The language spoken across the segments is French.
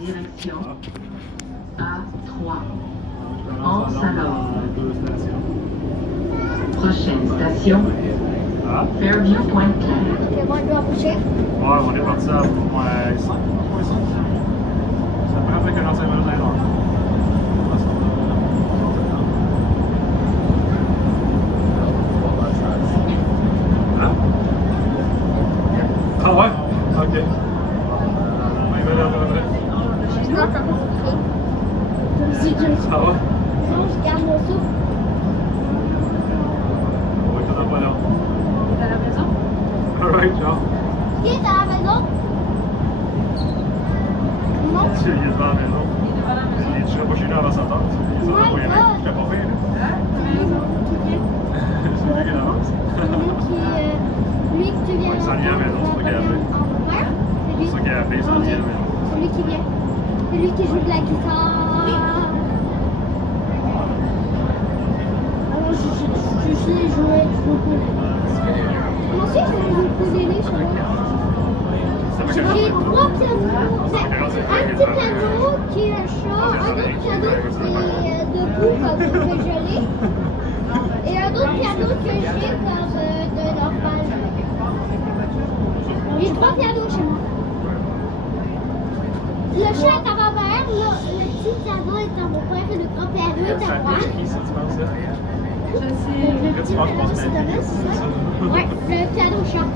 Direction A3. Anse-à-Lord. Prochaine station, Ah. Fairview Pointe-Claire. Ok, bon, je dois bouger. Ouais, on est parti à 5, 5. Ça prend à peu près 45 minutes à l'heure. Hein? Ah ouais? Ok. Il va là, après. Je suis en train de souffrir. Je me suis dit, Ah ouais? je garde mon souffle. Ouais, t'en as pas là. T'es à la maison? Alright, ciao. Qui est à la maison? Non. Il est devant la maison. Il est devant la maison. Tu serais pas chez nous avant 7 heures. Ça va pas y aller. Je serais pas fait, là. Hein? Maison. C'est lui qui l'avance. Lui que tu viens. Ouais, il s'en vient à la maison, c'est pas qu'il a appelé. Ouais, C'est ça qu'il a appelé, ça vient à la maison. c'est lui qui vient. C'est lui qui joue de la guitare. Alors, je sais jouer du ukulélé. Moi aussi, je joue du ukulélé, je sais pas. Ça fait J'ai quelle heure? 3 pianos. Un petit piano qui est un chat, un autre piano qui est debout comme une gelée, et un autre piano que j'ai comme de normal. J'ai 3 pianos chez moi. Le chat est à ma mère, le petit piano est à mon père et le grand piano est à moi. Qui ça, tu penses ça? Je sais. Le petit piano, c'est Thomas, c'est ça? Ouais, le piano chat.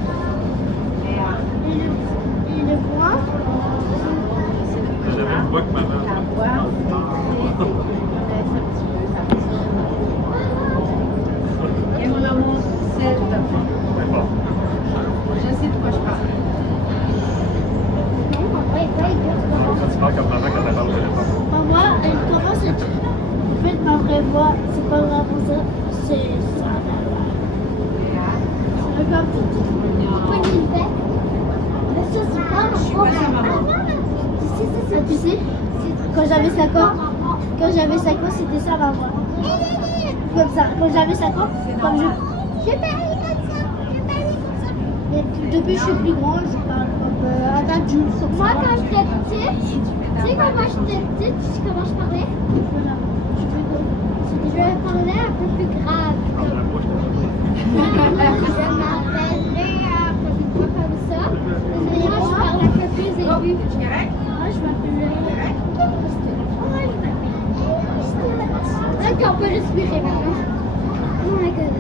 Et le bois. J'avais une voix que ma mère. Et mon amour, c'est tout à fait. Mais bon. Je sais de quoi je parle. Non, en vrai, pas idiote. Quand tu parles comme maman quand elle parle au téléphone. Moi, elle commence à dire. En fait, ma vraie voix, c'est pas vraiment ça. C'est ça. C'est comme pourquoi il fait. Mais ça, c'est pas ma voix. Tu sais, quand j'avais 5 ans, c'était ça ma voix. Comme ça, quand j'avais 5 ans, comme je parlais comme ça, Mais depuis que je suis plus grande, je parle comme un adulte. Moi, quand j'étais petite, tu sais, quand moi j'étais petite, tu sais comment je parlais? Voilà. Je parlais un peu plus grave. Dans la bouche, Je m'appellerais un peu comme ça. Mais moi, je parle un peu plus aigu. Moi, je m'appellerais. Là, qu'on peut respirer maintenant. Oh my god.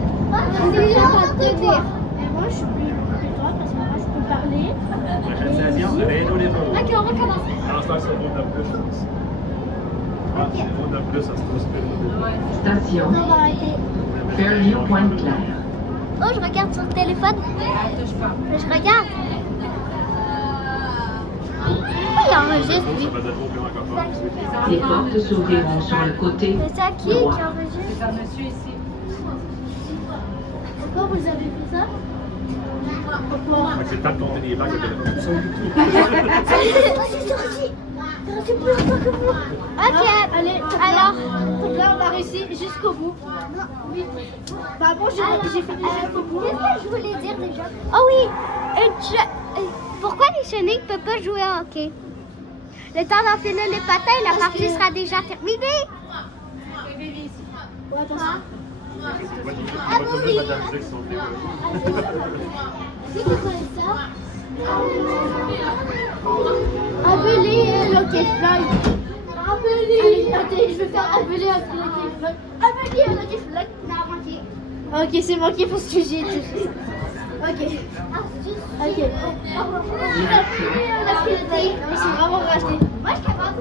C'est déjà pas te dire. Mais moi, je suis plus grande parce que moi, je peux parler. prochaine station, réveillez-nous les autres. Ok, on recommence. Non, c'est le mot de plus, je pense. Ah, c'est le mot de plus, ça se trouve. Station, On va arrêter. Fairview Pointe-Claire. Oh, je regarde sur le téléphone. Touche pas. Mais je regarde. Pourquoi il enregistre, lui? Ça faisait trop plus encore fort. Les portes s'ouvriront sur le côté Mais c'est à qui droit. enregistre? C'est un monsieur ici. Pourquoi vous avez fait ça? Pourquoi? C'est le temps de compter les vagues au téléphone. C'est sorti. C'est plus longtemps que vous. Ok, allez, alors. Donc là, on a réussi jusqu'au bout. Non, oui. Bah bon, j'ai fini jusqu'au bout. Qu'est-ce que je voulais dire déjà? Oh oui, pourquoi les chenilles ne peuvent pas jouer au hockey? Le temps d'enfiler les patins, la partie sera déjà terminée. Ouais, attention. Ah oui! C'est quoi ça? Appelez Locket Fly. Appelez. Attends, je vais faire appeler Locket Fly. Appelez Locket Fly. Non, manqué. Ok, c'est manqué pour ce que j'ai dit. Ok. Ok. C'est vraiment racheté. Moi, je capable.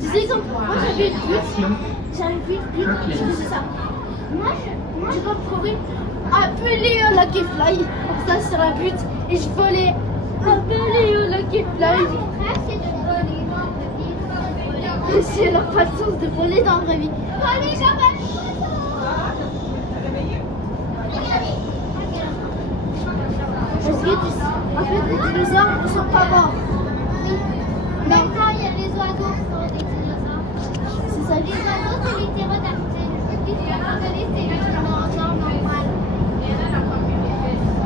Tu sais, comme moi, j'avais une but. J'avais une but. Je faisais ça. Moi, je reprenais. Appeler Lucky Fly, comme ça sur la butte, et je volais. Appeler Lucky Fly. C'est leur patience de voler dans la vraie vie. Allez, jamais. Parce que en fait, les dinosaures ne sont pas morts. Oui. Maintenant, il y a les oiseaux qui sont des dinosaures. C'est ça. Les oiseaux, c'est les ptérodactyles. Les ptérodactyles, c'est les dinosaures normaux.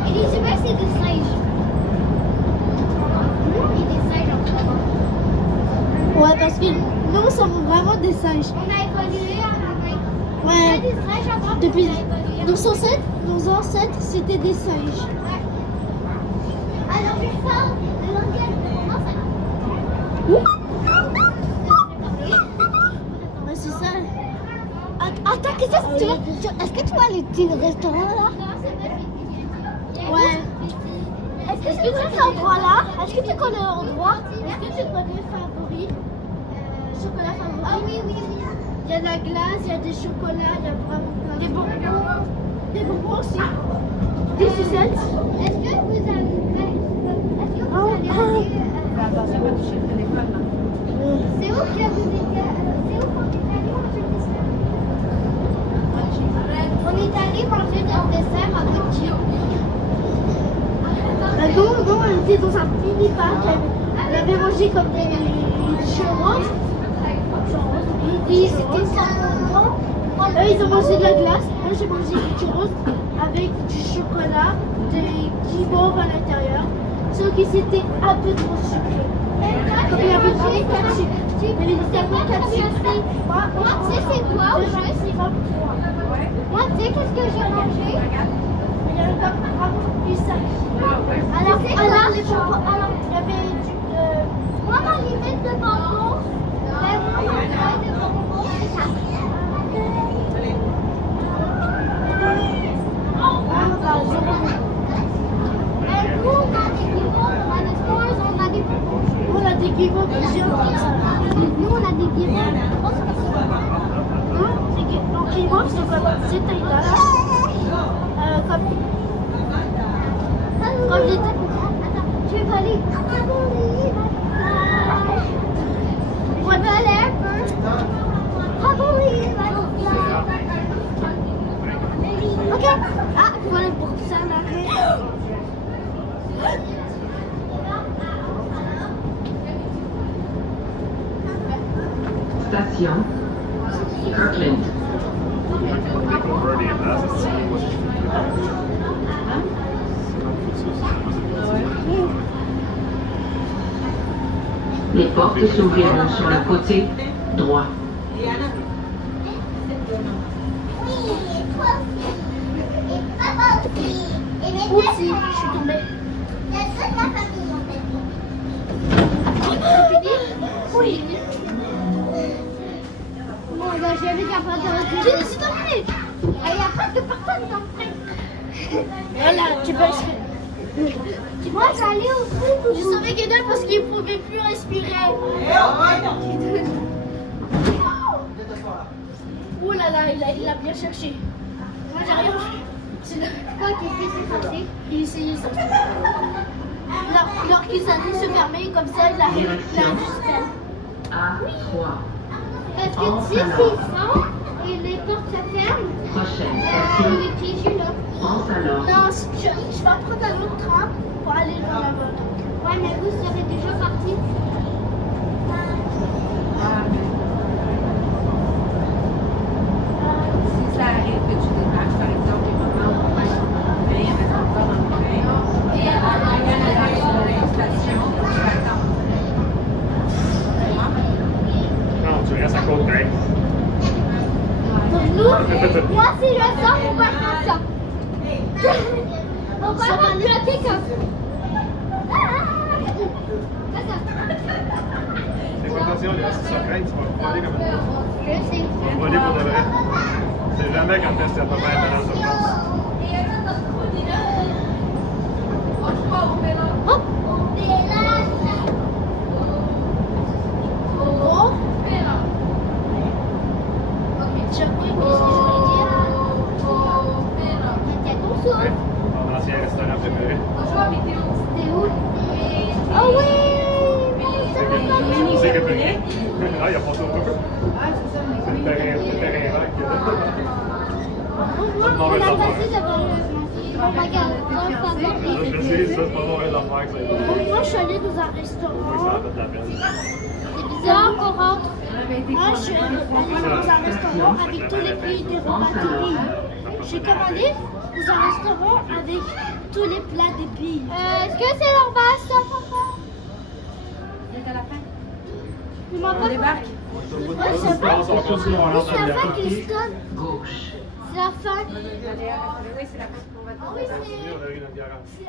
Et les humains, c'est des singes. Il y a des singes Ouais, parce que nous, nous sommes vraiment des singes. On a évolué avec. Ouais. Des singes avant. Depuis On a évolué. nos ancêtres, c'était des singes. Alors, je sors de l'enquête. Comment ça Ouais, c'est ça. Attends, qu'est-ce que tu vois? Est-ce que tu vois les petits restaurants là? Ouais. Est-ce que tu connais cet endroit-là? Est-ce que tu connais l'endroit? Est-ce que tu connais favori? Chocolat favori? Ah oui, oui, oui. Il y a de la glace, il y a des chocolats, il y a vraiment plein de bonbons. Des bonbons aussi. Des sucettes. Est-ce que vous avez. Est-ce que vous avez allé. Attention, va toucher le téléphone. Là. C'est où que vous étiez. C'est où qu'on est allé manger le dessert? On est allé manger le dessert avec Gio. Nous, on était dans un mini parc. On avait mangé comme des churros. Oui, c'était ça. Eux, ils ont mangé de la glace. Moi, j'ai mangé des churros avec du chocolat, des guimauves à l'intérieur. Sauf que c'était un peu trop sucré. Comme il y avait trop de sucre. Il y avait tellement de sucre. Moi, tu sais, c'est quoi au juste? Moi, tu sais, qu'est-ce que j'ai mangé? Il y avait comme vraiment du sac. Alors, il y avait du. moi, ma limite de bonbons, ben, moi, ma taille de bonbons, c'est 4. Nous, on a des guimauves, avec Spores, on a des bonbons. On a des guimauves plusieurs comme ça. Nous, on a des guimauves. Non, les guimauves, c'est comme ces tailles-là. Comme les tailles. Attends, je vais voler. Je vais voler un peu. Ok. Ah, voilà pour ça l'arrêt. Station Kirkland. Birdie, là, c'est ça. Moi, c'est Les portes s'ouvriront sur le côté droit. Aussi, je suis tombée. Oui. Bon, ben, je vais faire pas de Je suis tombée. Il n'y a pas de personne dans le train. Voilà, tu peux respirer. Moi, j'allais au truc où J'ai sauvé Guédel parce qu'il ne pouvait plus respirer. Ouh là là, il a bien cherché. Moi, j'ai rien fait. C'est le... Quoi, qu'est-ce qui s'est passé? Il essayait de sortir. Alors qu'ils allaient se fermer comme ça, il a juste fait. A3. Parce que tu sais, s'ils sont et les portes se ferment, Prochaine on station. est piégés là. Pense alors. Non, je vais prendre un autre train pour aller dans la mode. Ouais, mais vous serez déjà partis. Si ça arrive que tu démarques, par exemple, des moments où on va sur le train, il y a encore dans le train, et il y a la station, tu vas attendre. Non, tu restes à côté. Donc nous, Moi, si je sors, on va faire ça. On va Ça va aller. flotter comme ça. Fais attention, là, si ça freine, tu vas voler comme une. Je sais. Tu vas voler pour de vrai. C'est jamais quand t'es à peu près dans la surface. Hop. oh, j'ai appris qu'est-ce que je voulais dire. C'était ton souffle. Mon ancien restaurant préféré. C'était où? Oh oui! C'est réputé. Ah, il n'y a pas ça. Ah, c'est ça, mais C'est le terrain vague. On a passé devant le magasin. Je sais, ça, c'est pas mauvaise affaire que ça. Moi, je suis allée dans un Ça restaurant. a fait de la peine. C'est bizarre qu'on rentre. Moi, je suis allée dans un restaurant avec tous les pays des repas des pays. J'ai commandé dans un restaurant avec tous les plats des pays. Est-ce que c'est normal ça, papa? C'est à la fin. Tu m'as On pas débarque. Ouais, je sais pas. On continue, on rentre C'est la dans fin le qui se donne. Gauche. C'est la fin. Oui, c'est la on va Ah oui, On a eu notre garage. c'est...